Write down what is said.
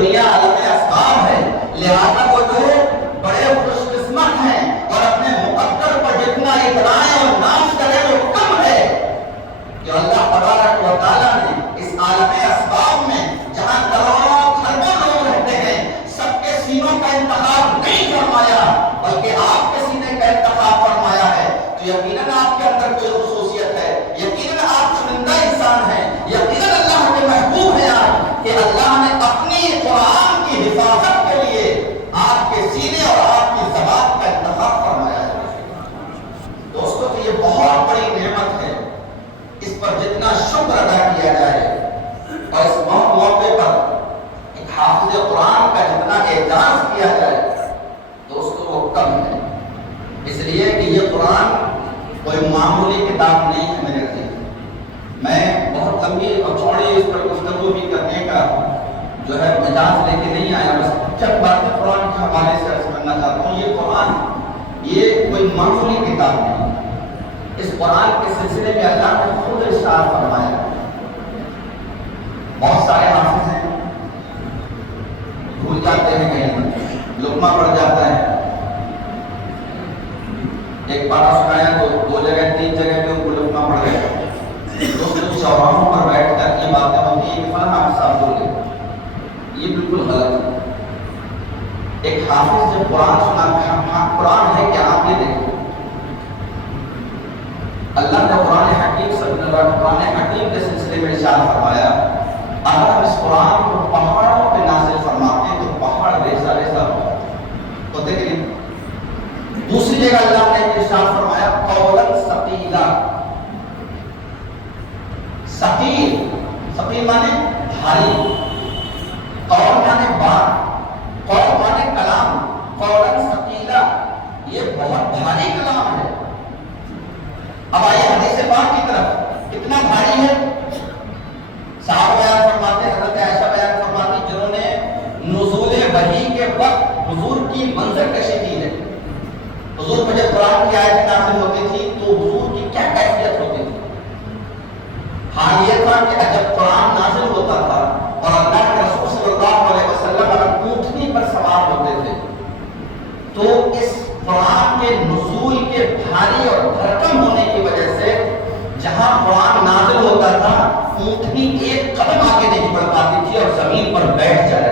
دنیا عالم اسباب ہے، لہذا وہ جو بڑے خوش قسمت ہیں اور اپنے مقدر پر جتنا اترائیں اور ناز کریں وہ کم ہے کہ اللہ تبارک و تعالیٰ نے اس عالم اسباب میں جہاں کروڑوں کھربوں لوگ رہتے ہیں سب کے سینوں کا انتخاب نہیں فرمایا بلکہ آپ کے سینے کا انتخاب فرمایا ہے، تو یقیناً آپ کے اندر کوئی خصوصیت ہے، یقیناً آپ چنندہ انسان ہیں، یقیناً اللہ کے محبوب ہیں آپ، کہ اللہ نے اپنی قرآن کی حفاظت کے لیے آپ کے سینے اور آپ کی زبان کا انتخاب فرمایا ہے۔ دوستو تو یہ بہت بڑی نعمت ہے، اس پر جتنا شکر ادا کیا جائے اور اس موقع پر ایک حافظ قرآن کا جتنا اعزاز کیا جائے دوستو وہ کم ہے، اس لیے کہ یہ قرآن کوئی معمولی کتاب نہیں ہے میرے عزیز۔ میں بہت لمبی اور چوڑی اس پر گفتگو بھی کرنے کا جو ہے مجاز لے کے نہیں آیا، بس چند باتیں قرآن کے حوالے سے عرض کرنا چاہتا ہوں۔ یہ قرآن یہ کوئی معمولی کتاب نہیں، اس قرآن کے سلسلے میں اللہ نے خود ارشاد فرمایا۔ بہت سارے حافظ ہیں بھول جاتے ہیں، کہیں لقمہ پڑ جاتا ہے، ایک پارا سنایا تو دو جگہ تین جگہ پہ ان کو لقمہ پڑ گیا، دوستوں چوراہوں پر بیٹھ کر یہ باتیں ہوتی ہیں کہ فلاں صاحب بول گئے، یہ بالکل غلط ہے۔ ایک حافظ جب قرآن سنا، قرآن ہے کہ آپ یہ دیکھیں اللہ نے قرآن حکیم کے سلسلے میں ارشاد فرمایا، اگر ہم اس قرآن کو پہاڑوں پہ نازل فرماتے ہیں تو پہاڑ ریزہ ریزہ ہوتے کہ نہیں۔ دوسری جگہ اللہ نے ارشاد فرمایا قولا ثقیلا، ثقیل، ثقیل مانے بھاری، قول مانے بات، قول مانے کلام، قولا ثقیلا یہ بہت بھاری کلام ہے۔ اب آئیے حدیث پاک کی طرف، کتنا بھاری ہے؟ صحابہ بیان فرماتے ہیں، حضرت عائشہ بیان فرماتی جنہوں نے نزول وحی کے وقت حضور کی منظر کشی کی ہے، حضور پر جب قرآن کی آیت نازل ہوتی تھی تو حضور کی کیا کیفیت ہوتی تھی۔ حال یہ تھا کہ جب قرآن نازل ہوتا تھا اور اللہ کے رسول صلی اللہ علیہ وسلم اگر اونٹنی پر سوار ہوتے تھے تو اس قرآن کے نزول کے بھاری اور بھرکم ہونے کی وجہ سے جہاں قرآن نازل ہوتا تھا اونٹنی ایک قدم آگے نہیں بڑھ پاتی تھی اور زمین پر بیٹھ جایا